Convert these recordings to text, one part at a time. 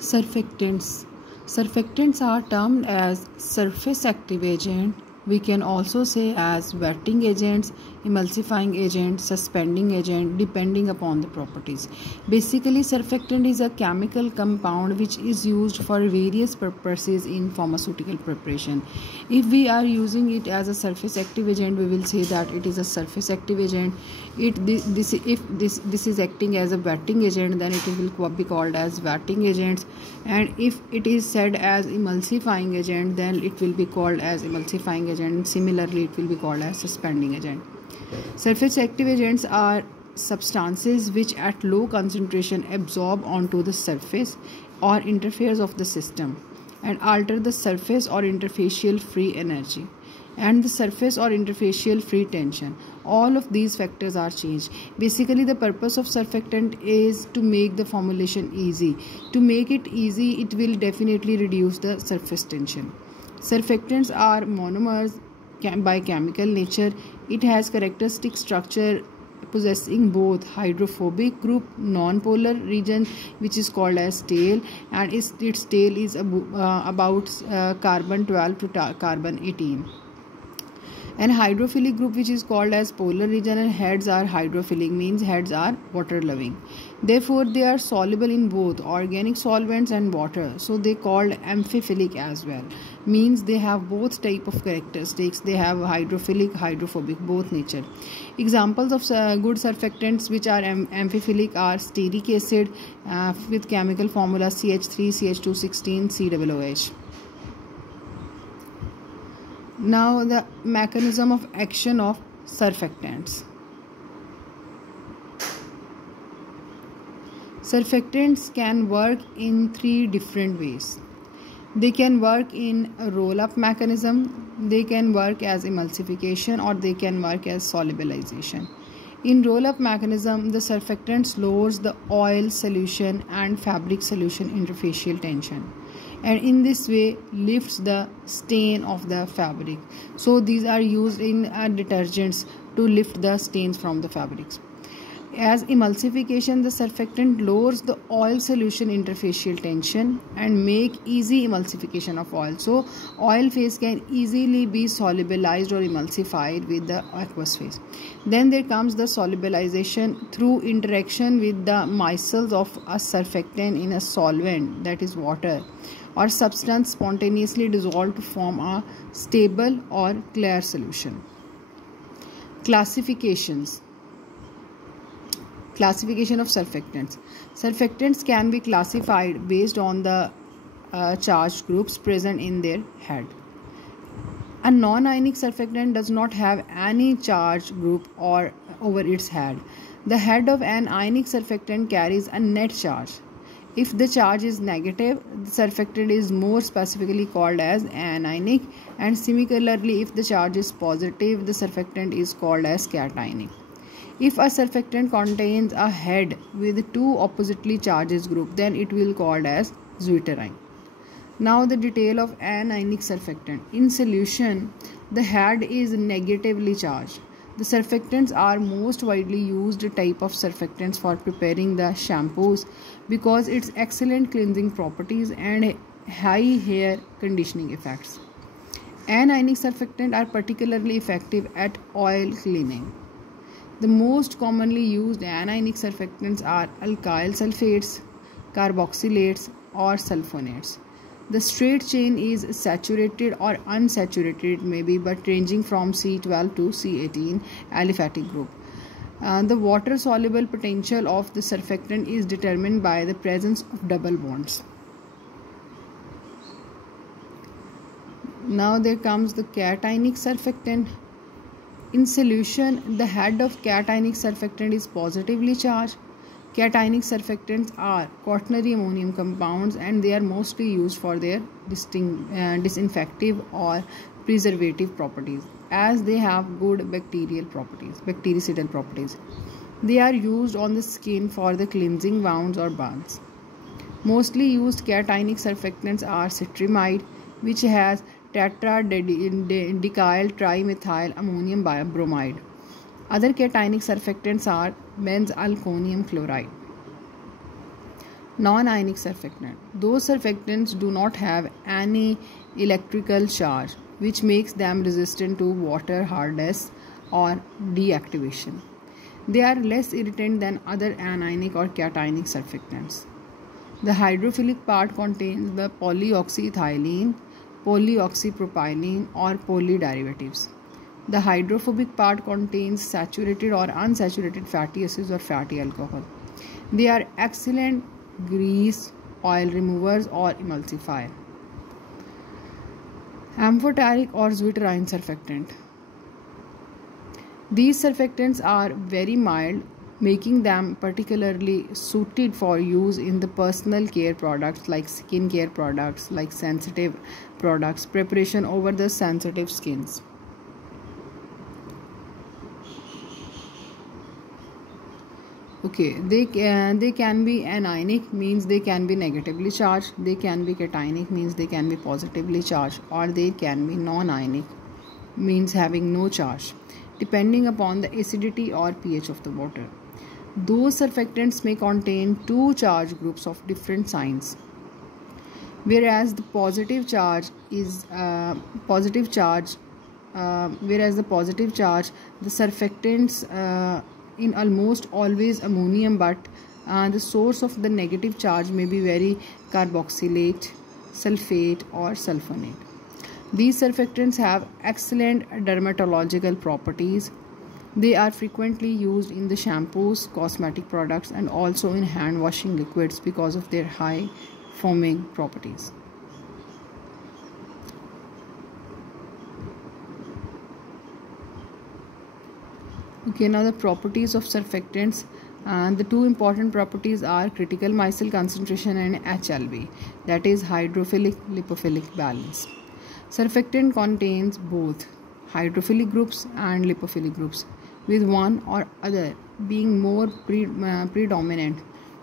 Surfactants. Surfactants are termed as surface active agent. We can also say as wetting agents, emulsifying agent, suspending agent, depending upon the properties. Basically, surfactant is a chemical compound which is used for various purposes in pharmaceutical preparation. If we are using it as a surface active agent, we will say that it is a surface active agent. If this is acting as a wetting agent, then it will be called as wetting agents, and if it is said as emulsifying agent, then it will be called as emulsifying agent. Similarly, it will be called as suspending agent. Surface active agents are substances which at low concentration absorb onto the surface or interface of the system and alter the surface or interfacial free energy and the surface or interfacial free tension. All of these factors are changed. Basically, the purpose of surfactant is to make the formulation easy. To make it easy, it will definitely reduce the surface tension. Surfactants are monomers by chemical nature. It has characteristic structure possessing both hydrophobic group non-polar region, which is called as tail, and its tail is about carbon 12 to carbon 18, and hydrophilic group which is called as polar region, and heads are hydrophilic, means heads are water loving. Therefore, they are soluble in both organic solvents and water, so they called amphiphilic as well, means they have both type of characteristics. They have hydrophilic, hydrophobic, both nature. Examples of good surfactants which are amphiphilic are stearic acid with chemical formula CH3CH216 COOH. Now, the mechanism of action of surfactants. Surfactants can work in three different ways. They can work in a roll-up mechanism, they can work as emulsification, or they can work as solubilization. In roll-up mechanism, the surfactants lowers the oil solution and fabric solution interfacial tension, and in this way lifts the stain of the fabric. So these are used in detergents to lift the stains from the fabrics. As emulsification, the surfactant lowers the oil solution interfacial tension and make easy emulsification of oil. So oil phase can easily be solubilized or emulsified with the aqueous phase. Then there comes the solubilization through interaction with the micelles of a surfactant in a solvent, that is water, or substance spontaneously dissolved to form a stable or clear solution. Classification of surfactants. Surfactants can be classified based on the charged groups present in their head. A non-ionic surfactant does not have any charged group or over its head. The head of an ionic surfactant carries a net charge. If the charge is negative, the surfactant is more specifically called as anionic, and similarly, if the charge is positive, the surfactant is called as cationic. If a surfactant contains a head with two oppositely charged groups, then it will be called as zwitterine. Now, the detail of anionic surfactant. In solution, the head is negatively charged. The surfactants are most widely used type of surfactants for preparing the shampoos because its excellent cleansing properties and high hair conditioning effects. Anionic surfactants are particularly effective at oil cleaning. The most commonly used anionic surfactants are alkyl sulfates, carboxylates, or sulfonates. The straight chain is saturated or unsaturated, maybe, but ranging from C12 to C18 aliphatic group. The water soluble potential of the surfactant is determined by the presence of double bonds. Now there comes the cationic surfactant. In solution, the head of cationic surfactant is positively charged. Cationic surfactants are quaternary ammonium compounds, and they are mostly used for their disinfective or preservative properties, as they have good bactericidal properties. They are used on the skin for the cleansing wounds or burns. Mostly used cationic surfactants are citramide, which has tetradecyl trimethyl ammonium bromide. Other cationic surfactants are benzalkonium chloride. Non-ionic surfactant. Those surfactants do not have any electrical charge, which makes them resistant to water hardness or deactivation. They are less irritant than other anionic or cationic surfactants. The hydrophilic part contains the polyoxyethylene, polyoxypropylene, or polyderivatives. The hydrophobic part contains saturated or unsaturated fatty acids or fatty alcohol. They are excellent grease, oil removers, or emulsifier. Amphoteric or zwitterine surfactant. These surfactants are very mild, making them particularly suited for use in the personal care products like skin care products, like sensitive products, preparation over the sensitive skins. Okay, they can be anionic, means they can be negatively charged. They can be cationic, means they can be positively charged, or they can be non-ionic, means having no charge, depending upon the acidity or pH of the water. Those surfactants may contain two charge groups of different signs. Whereas the positive charge, the surfactants in almost always ammonium, but the source of the negative charge may be very carboxylate, sulfate, or sulfonate. These surfactants have excellent dermatological properties. They are frequently used in the shampoos, cosmetic products, and also in hand washing liquids because of their high foaming properties. Okay, now the properties of surfactants. The two important properties are critical micelle concentration and HLB, that is hydrophilic lipophilic balance. Surfactant contains both hydrophilic groups and lipophilic groups, with one or other being more predominant.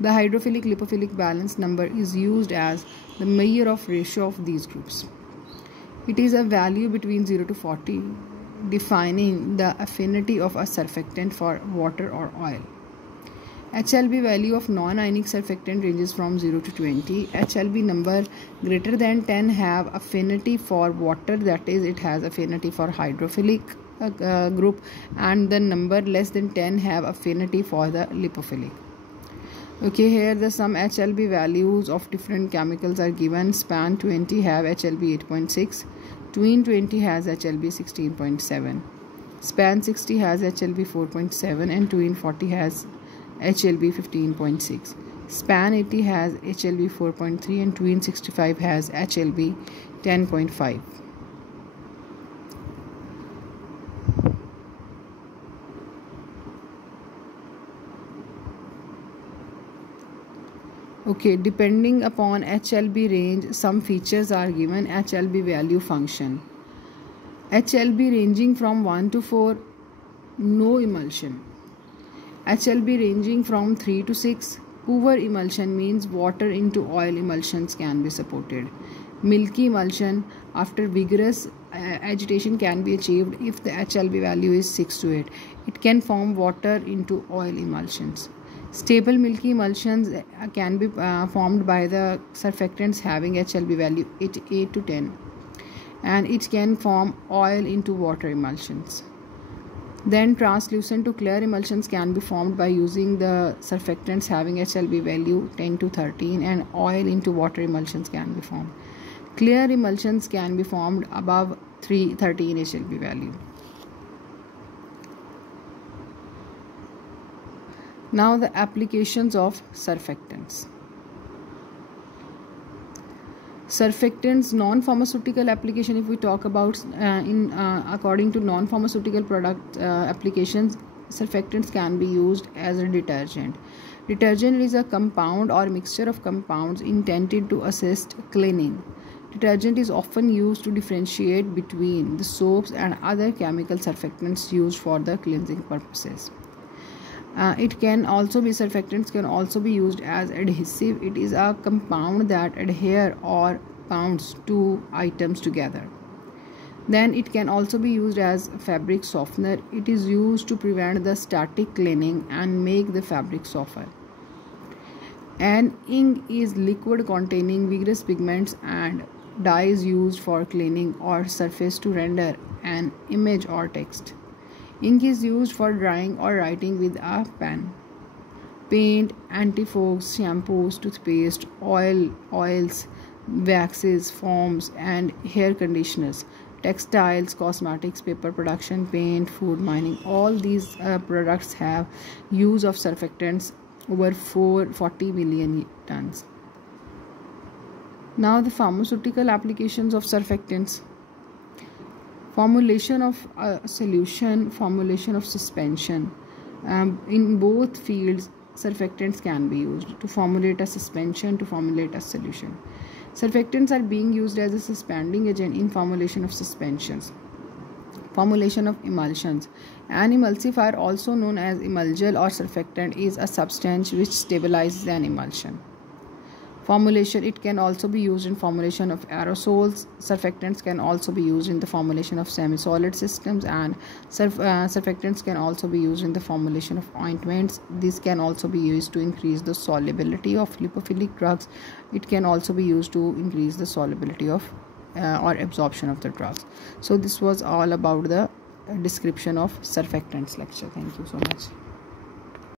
The hydrophilic lipophilic balance number is used as the measure of ratio of these groups. It is a value between 0 to 40, defining the affinity of a surfactant for water or oil. HLB value of non-ionic surfactant ranges from 0 to 20. HLB number greater than 10 have affinity for water, that is, it has affinity for hydrophilic group, and the number less than 10 have affinity for the lipophilic. Okay, here the some HLB values of different chemicals are given. Span 20 have HLB 8.6, Tween 20 has HLB 16.7, Span 60 has HLB 4.7, and Tween 40 has HLB 15.6. Span 80 has HLB 4.3, and Tween 65 has HLB 10.5. Okay, depending upon HLB range, some features are given. HLB value function. HLB ranging from 1 to 4, no emulsion. HLB ranging from 3 to 6, poor emulsion, means water into oil emulsions can be supported. Milky emulsion after vigorous agitation can be achieved if the HLB value is 6 to 8. It can form water into oil emulsions. Stable milky emulsions can be formed by the surfactants having HLB value 8 to 10, and it can form oil into water emulsions. Then translucent to clear emulsions can be formed by using the surfactants having HLB value 10 to 13, and oil into water emulsions can be formed. Clear emulsions can be formed above 13 HLB value. Now the applications of surfactants. Surfactants non-pharmaceutical application, if we talk about according to non-pharmaceutical product applications, surfactants can be used as a detergent. Detergent is a compound or mixture of compounds intended to assist cleaning. Detergent is often used to differentiate between the soaps and other chemical surfactants used for the cleansing purposes. Surfactants can also be used as adhesive. It is a compound that adhere or bonds two items together. Then it can also be used as fabric softener. It is used to prevent the static cleaning and make the fabric softer. An ink is liquid containing vigorous pigments and dyes used for cleaning or surface to render an image or text. Ink is used for drawing or writing with a pen. Paint, antifogs, shampoos, toothpaste, oils, waxes, foams, and hair conditioners. Textiles, cosmetics, paper production, paint, food, mining, all these products have use of surfactants over 440 million tons. Now the pharmaceutical applications of surfactants. Formulation of a solution, formulation of suspension. In both fields, surfactants can be used to formulate a suspension, to formulate a solution. Surfactants are being used as a suspending agent in formulation of suspensions. Formulation of emulsions. An emulsifier, also known as emulgel or surfactant, is a substance which stabilizes an emulsion. Formulation, it can also be used in formulation of aerosols. Surfactants can also be used in the formulation of semi-solid systems, and surfactants can also be used in the formulation of ointments. This can also be used to increase the solubility of lipophilic drugs. It can also be used to increase the solubility of or absorption of the drugs. So this was all about the description of surfactants lecture. Thank you so much.